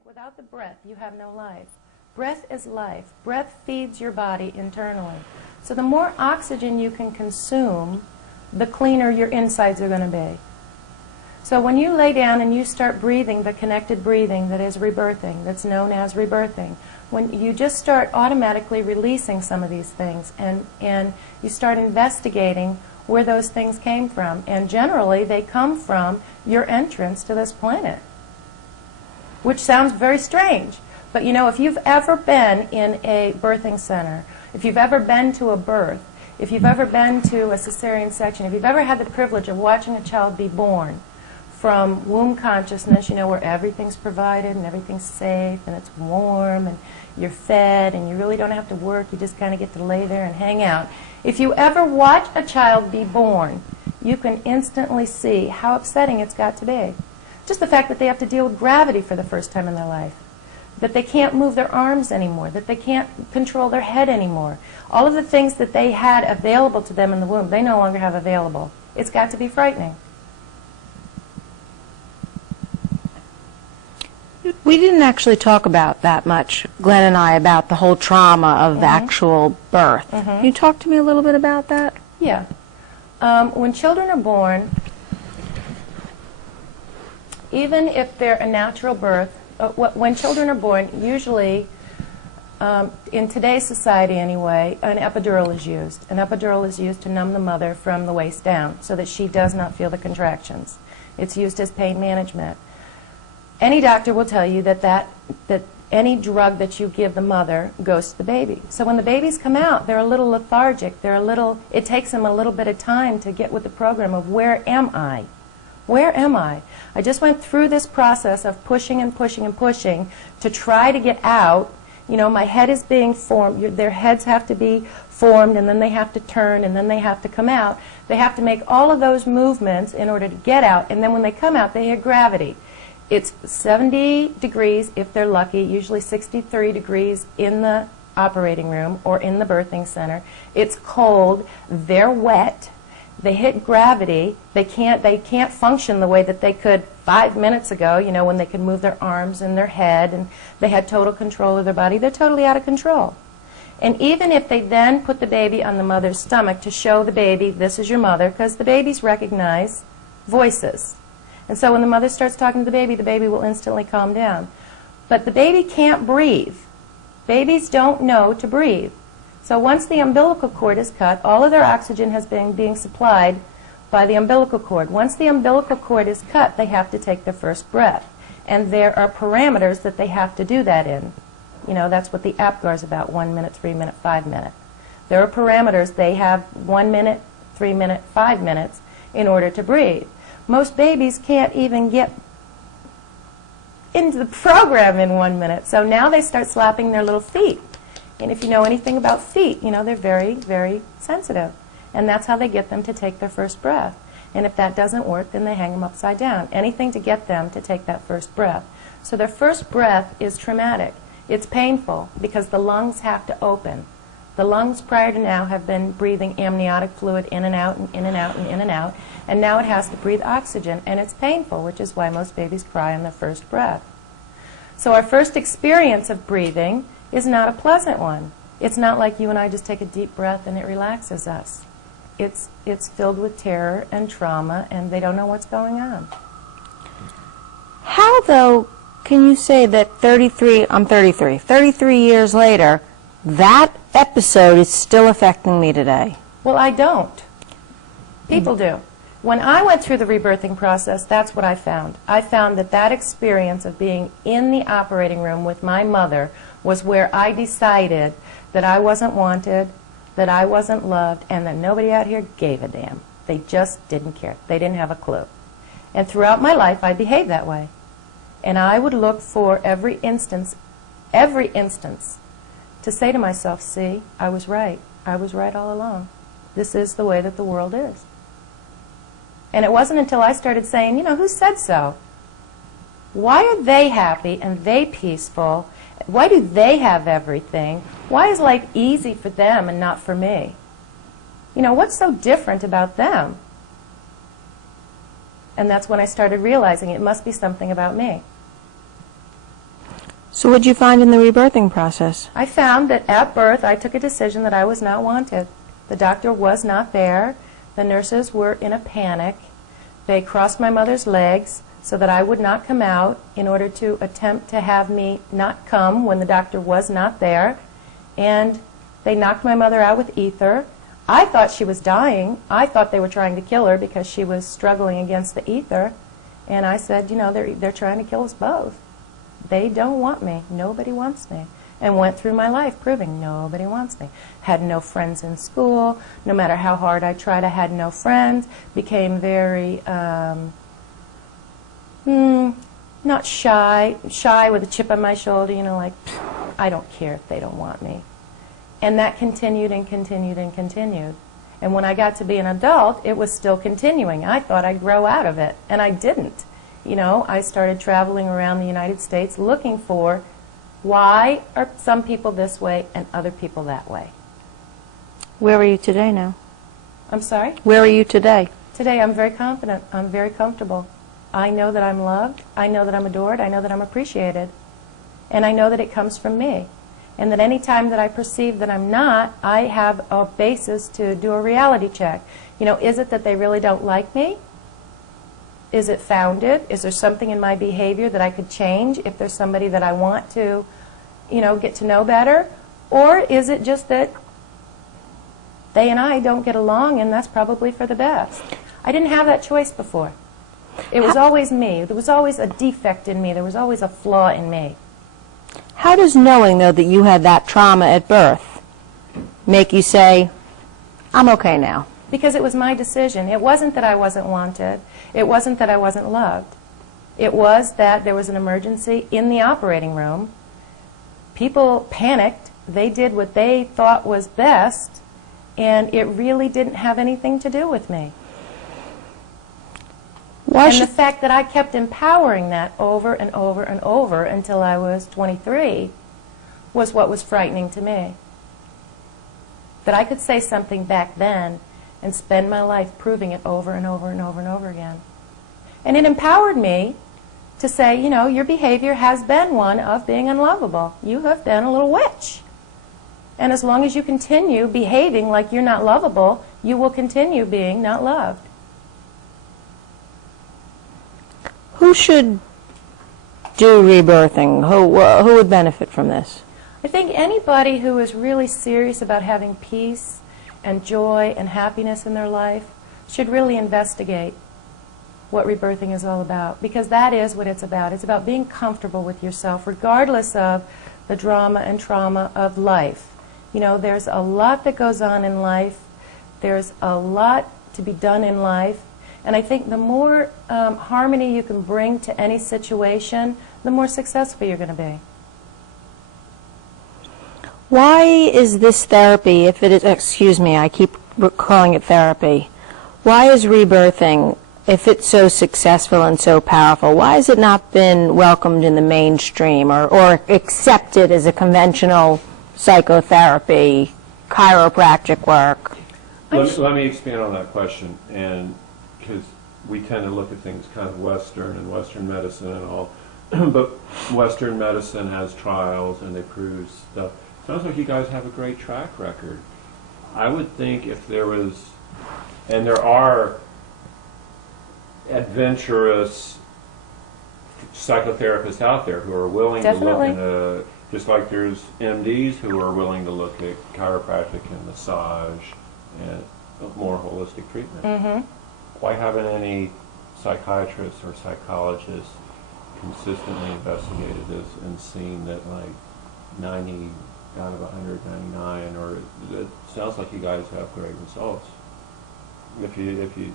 think without the breath, you have no life. Breath is life. Breath feeds your body internally. So the more oxygen you can consume, the cleaner your insides are going to be. So when you lay down and you start breathing the connected breathing that is rebirthing, that's known as rebirthing, when you just start automatically releasing some of these things and you start investigating where those things came from. And generally they come from your entrance to this planet, which sounds very strange. But you know, if you've ever been in a birthing center, if you've ever been to a birth, if you've ever been to a cesarean section, if you've ever had the privilege of watching a child be born from womb consciousness, you know, where everything's provided and everything's safe and it's warm and you're fed and you really don't have to work, you just kind of get to lay there and hang out. If you ever watch a child be born, you can instantly see how upsetting it's got to be. Just the fact that they have to deal with gravity for the first time in their life, that they can't move their arms anymore, that they can't control their head anymore. All of the things that they had available to them in the womb, they no longer have available. It's got to be frightening. We didn't actually talk about that much, Glenn and I, about the whole trauma of the actual birth. Can you talk to me a little bit about that? Yeah. When children are born, even if they're a natural birth, when children are born, usually, in today's society anyway, an epidural is used. An epidural is used to numb the mother from the waist down so that she does not feel the contractions. It's used as pain management. Any doctor will tell you that any drug that you give the mother goes to the baby. So when the babies come out, they're a little lethargic. It takes them a little bit of time to get with the program of where am I? Where am I? I just went through this process of pushing and pushing and pushing to try to get out. You know, my head is being formed. Their heads have to be formed, and then they have to turn, and then they have to come out. They have to make all of those movements in order to get out, and then when they come out, they hear gravity. It's 70 degrees if they're lucky, usually 63 degrees in the operating room or in the birthing center. It's cold, they're wet, they hit gravity, they can't function the way that they could 5 minutes ago, you know, when they could move their arms and their head and they had total control of their body. They're totally out of control. And even if they then put the baby on the mother's stomach to show the baby, this is your mother, because the babies recognize voices. And so when the mother starts talking to the baby will instantly calm down. But the baby can't breathe. Babies don't know to breathe. So once the umbilical cord is cut, all of their oxygen has been being supplied by the umbilical cord. Once the umbilical cord is cut, they have to take their first breath. And there are parameters that they have to do that in. You know, that's what the APGAR is about, 1 minute, 3 minute, 5 minute. There are parameters. They have 1 minute, 3 minute, 5 minutes in order to breathe. Most babies can't even get into the program in 1 minute. So now they start slapping their little feet. And if you know anything about feet, you know they're very, very sensitive. And that's how they get them to take their first breath. And if that doesn't work, then they hang them upside down. Anything to get them to take that first breath. So their first breath is traumatic. It's painful because the lungs have to open. The lungs prior to now have been breathing amniotic fluid in and out and in and out and in and out. And now it has to breathe oxygen, and it's painful, which is why most babies cry on their first breath. So our first experience of breathing is not a pleasant one. It's not like you and I just take a deep breath and it relaxes us. It's filled with terror and trauma, and they don't know what's going on. How, though, can you say that 33 years later, that episode is still affecting me today? Well, I don't. People do. When I went through the rebirthing process, that's what I found. I found that experience of being in the operating room with my mother was where I decided that I wasn't wanted, that I wasn't loved, and that nobody out here gave a damn. They just didn't care. They didn't have a clue. And throughout my life, I behaved that way. And I would look for every instance, to say to myself, see, I was right. I was right all along. This is the way that the world is. And it wasn't until I started saying, you know, who said so? Why are they happy and they peaceful? Why do they have everything? Why is life easy for them and not for me? You know, what's so different about them? And that's when I started realizing it must be something about me. So what did you find in the rebirthing process? I found that at birth I took a decision that I was not wanted. The doctor was not there. The nurses were in a panic. They crossed my mother's legs so that I would not come out in order to attempt to have me not come when the doctor was not there. And they knocked my mother out with ether. I thought she was dying. I thought they were trying to kill her because she was struggling against the ether. And I said, you know, they're trying to kill us both. They don't want me. Nobody wants me. And went through my life proving nobody wants me. Had no friends in school. No matter how hard I tried, I had no friends. Became very, not shy with a chip on my shoulder, you know, like, I don't care if they don't want me. And that continued and continued and continued. And when I got to be an adult, it was still continuing. I thought I'd grow out of it, and I didn't. You know, I started traveling around the United States looking for why are some people this way and other people that way. Where are you today now? I'm sorry? Where are you today? Today I'm very confident. I'm very comfortable. I know that I'm loved. I know that I'm adored. I know that I'm appreciated. And I know that it comes from me. And that any time that I perceive that I'm not, I have a basis to do a reality check. You know, is it that they really don't like me? Is it founded? Is there something in my behavior that I could change if there's somebody that I want to, you know, get to know better? Or is it just that they and I don't get along and that's probably for the best? I didn't have that choice before. It was always me. There was always a defect in me. There was always a flaw in me. How does knowing, though, that you had that trauma at birth make you say, I'm okay now? Because it was my decision. It wasn't that I wasn't wanted. It wasn't that I wasn't loved. It was that there was an emergency in the operating room. People panicked. They did what they thought was best, and it really didn't have anything to do with me. And the fact that I kept empowering that over and over and over until I was 23 was what was frightening to me. That I could say something back then and spend my life proving it over and over and over and over again. And it empowered me to say, you know, your behavior has been one of being unlovable. You have been a little witch. And as long as you continue behaving like you're not lovable, you will continue being not loved. Who should do rebirthing? Who would benefit from this? I think anybody who is really serious about having peace and joy and happiness in their life should really investigate what rebirthing is all about, because that is what it's about. It's about being comfortable with yourself regardless of the drama and trauma of life. You know, there's a lot that goes on in life. There's a lot to be done in life. And I think the more harmony you can bring to any situation, the more successful you're going to be. Why is this therapy, if it is, excuse me, I keep calling it therapy, why is rebirthing, if it's so successful and so powerful, why has it not been welcomed in the mainstream or accepted as a conventional psychotherapy, chiropractic work? Let me expand on that question, and because we tend to look at things kind of Western and Western medicine and all, but Western medicine has trials and they prove stuff. Sounds like you guys have a great track record. I would think if there was, and there are adventurous psychotherapists out there who are willing to look into, just like there's MDs who are willing to look at chiropractic and massage and more holistic treatment. Mm-hmm. Why haven't any psychiatrists or psychologists consistently investigated this and seen that like 90 out of 199, or it sounds like you guys have great results. If you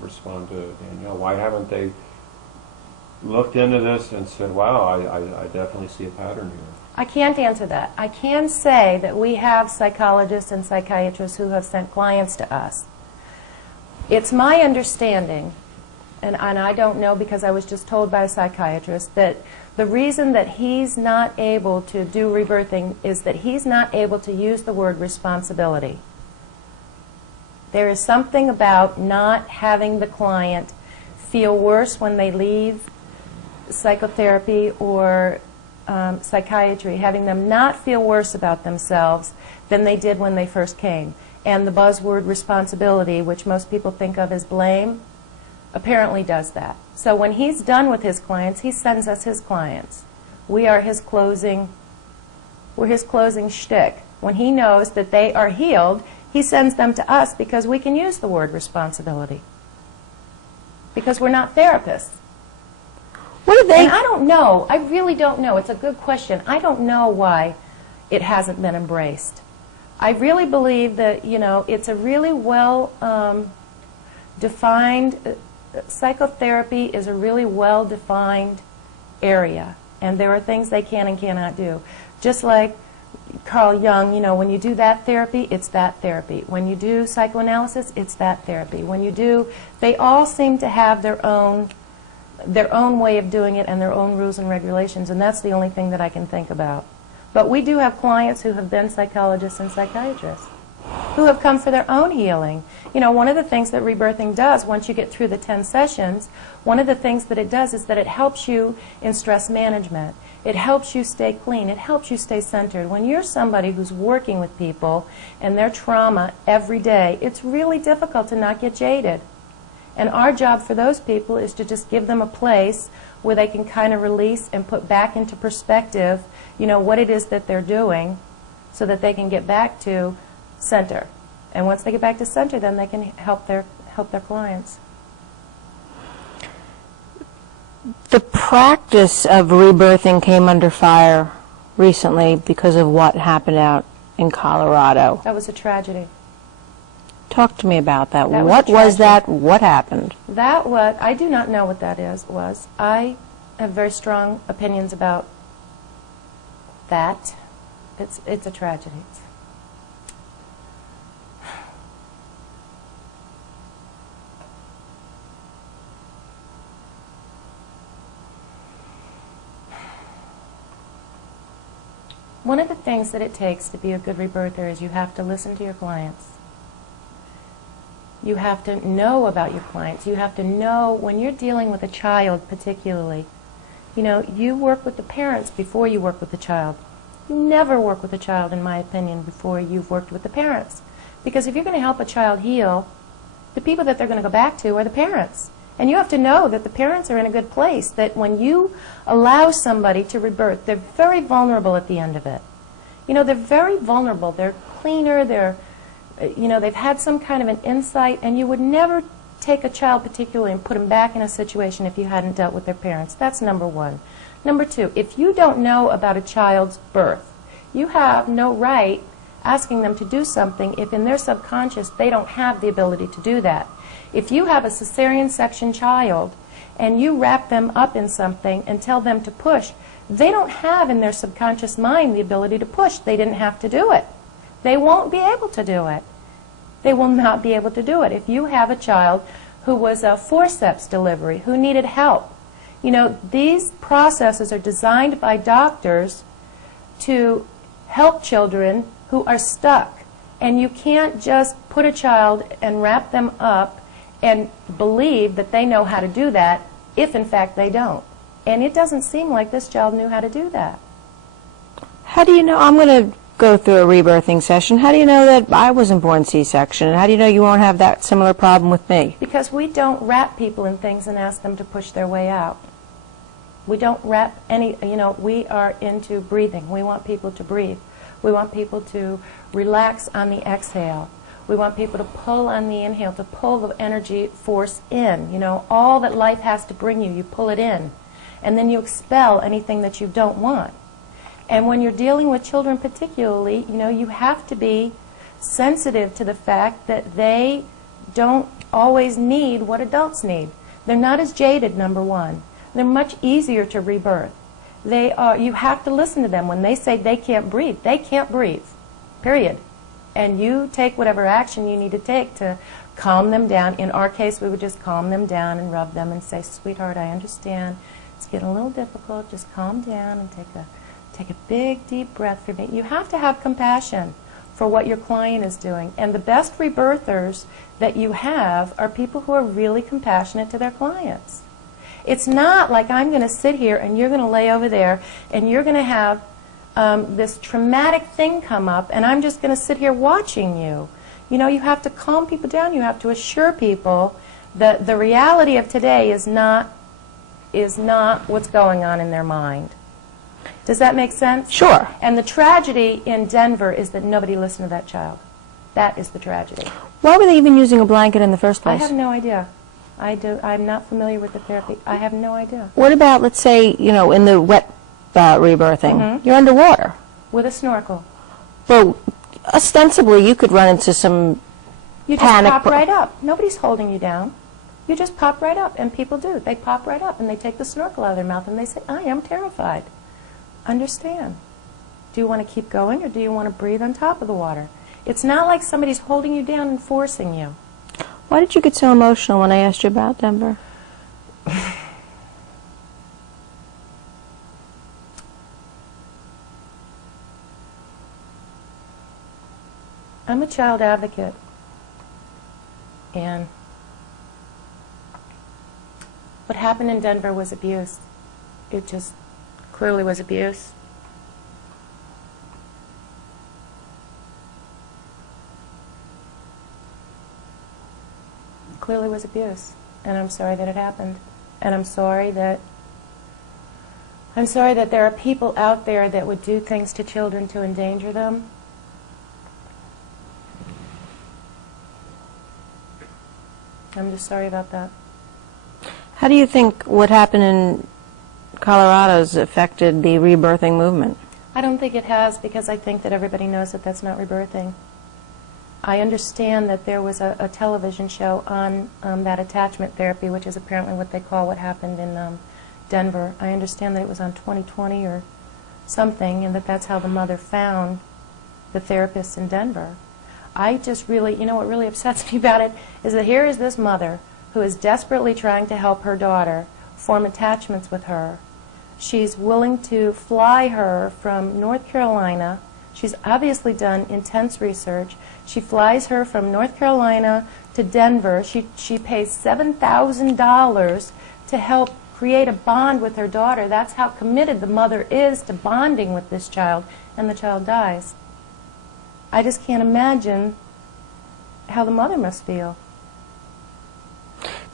respond to Danielle, why haven't they looked into this and said, wow, I definitely see a pattern here? I can't answer that. I can say that we have psychologists and psychiatrists who have sent clients to us. It's my understanding, and I don't know because I was just told by a psychiatrist, that the reason that he's not able to do rebirthing is that he's not able to use the word responsibility. There is something about not having the client feel worse when they leave psychotherapy or psychiatry, having them not feel worse about themselves than they did when they first came. And the buzzword responsibility, which most people think of as blame, apparently does that. So when he's done with his clients, he sends us his clients. We are his closing shtick. When he knows that they are healed, he sends them to us because we can use the word responsibility. Because we're not therapists. What do they... And I don't know. I really don't know. It's a good question. I don't know why it hasn't been embraced. I really believe that, you know, it's a really well-defined... psychotherapy is a really well-defined area. And there are things they can and cannot do. Just like Carl Jung, you know, when you do that therapy, it's that therapy. When you do psychoanalysis, it's that therapy. When you do... They all seem to have their own way of doing it and their own rules and regulations, and that's the only thing that I can think about. But we do have clients who have been psychologists and psychiatrists who have come for their own healing. You know, one of the things that rebirthing does, once you get through the 10 sessions, one of the things that it does is that it helps you in stress management. It helps you stay clean. It helps you stay centered. When you're somebody who's working with people and their trauma every day, it's really difficult to not get jaded. And our job for those people is to just give them a place where they can kind of release and put back into perspective, you know, what it is that they're doing so that they can get back to center. And once they get back to center, then they can help their clients. The practice of rebirthing came under fire recently because of what happened out in Colorado. That was a tragedy. Talk to me about that. That What was was that? What happened? I do not know what that was. I have very strong opinions about that. It's a tragedy. One of the things that it takes to be a good rebirther is you have to listen to your clients. You have to know about your clients. You have to know when you're dealing with a child particularly. You know, you work with the parents before you work with the child. You never work with a child, in my opinion, before you've worked with the parents. Because if you're going to help a child heal, the people that they're going to go back to are the parents. And you have to know that the parents are in a good place, that when you allow somebody to rebirth, they're very vulnerable at the end of it. You know, they're very vulnerable. They're cleaner, they've had some kind of an insight, and you would never take a child particularly and put them back in a situation if you hadn't dealt with their parents. That's number one. Number two, if you don't know about a child's birth, you have no right asking them to do something if in their subconscious they don't have the ability to do that. If you have a cesarean section child and you wrap them up in something and tell them to push, they don't have in their subconscious mind the ability to push. They didn't have to do it. They won't be able to do it. They will not be able to do it. If you have a child who was a forceps delivery, who needed help, you know, these processes are designed by doctors to help children who are stuck. And you can't just put a child and wrap them up and believe that they know how to do that if, in fact, they don't. And it doesn't seem like this child knew how to do that. How do you know? I'm going to go through a rebirthing session. How do you know that I wasn't born C-section? And how do you know you won't have that similar problem with me? Because we don't wrap people in things and ask them to push their way out. We don't wrap any, you know, we are into breathing. We want people to breathe. We want people to relax on the exhale. We want people to pull on the inhale, to pull the energy force in. You know, all that life has to bring you, you pull it in. And then you expel anything that you don't want. And when you're dealing with children particularly, you know, you have to be sensitive to the fact that they don't always need what adults need. They're not as jaded, number one. They're much easier to rebirth. You have to listen to them. When they say they can't breathe, period. And you take whatever action you need to take to calm them down. In our case, we would just calm them down and rub them and say, sweetheart, I understand. It's getting a little difficult. Just calm down and take a big, deep breath for me. You have to have compassion for what your client is doing. And the best rebirthers that you have are people who are really compassionate to their clients. It's not like I'm going to sit here and you're going to lay over there and you're going to have this traumatic thing come up and I'm just going to sit here watching you. You know, you have to calm people down. You have to assure people that the reality of today is not what's going on in their mind. Does that make sense? Sure. And the tragedy in Denver is that nobody listened to that child. That is the tragedy. Why were they even using a blanket in the first I place? have no idea. I'm not familiar with the therapy. I have no idea. What about, let's say, you know, in the wet rebirthing, you're underwater. With a snorkel. Well, ostensibly, you could run into some You just panic. pop right up. Nobody's holding you down. You just pop right up, and people do. They pop right up, and they take the snorkel out of their mouth, and they say, I am terrified. Understand. Do you want to keep going, or do you want to breathe on top of the water? It's not like somebody's holding you down and forcing you. Why did you get so emotional when I asked you about Denver? I'm a child advocate, and what happened in Denver was abuse. It just clearly was abuse. Clearly was abuse, and I'm sorry that it happened, and I'm sorry that there are people out there that would do things to children to endanger them. I'm just sorry about that. How do you think what happened in Colorado has affected the rebirthing movement? I don't think it has, because I think that everybody knows that that's not rebirthing. I understand that there was a television show on that attachment therapy, which is apparently what they call what happened in Denver. I understand that it was on 2020 or something, and that that's how the mother found the therapist in Denver. I just really, you know what really upsets me about it is that here is this mother who is desperately trying to help her daughter form attachments with her. She's willing to fly her from North Carolina. She's obviously done intense research. She flies her from North Carolina to Denver. She pays $7,000 to help create a bond with her daughter. That's how committed the mother is to bonding with this child, and the child dies. I just can't imagine how the mother must feel.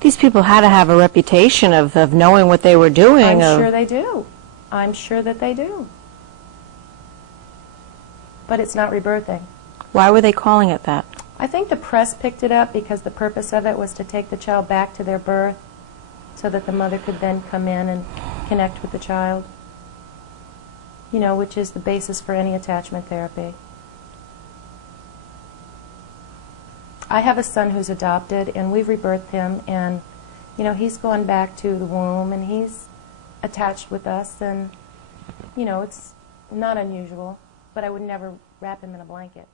These people had to have a reputation of knowing what they were doing. I'm sure they do. I'm sure that they do. But it's not rebirthing. Why were they calling it that? I think the press picked it up because the purpose of it was to take the child back to their birth so that the mother could then come in and connect with the child, you know, which is the basis for any attachment therapy. I have a son who's adopted, and we've rebirthed him, and, you know, he's gone back to the womb, and he's attached with us, and, you know, it's not unusual, but I would never wrap him in a blanket.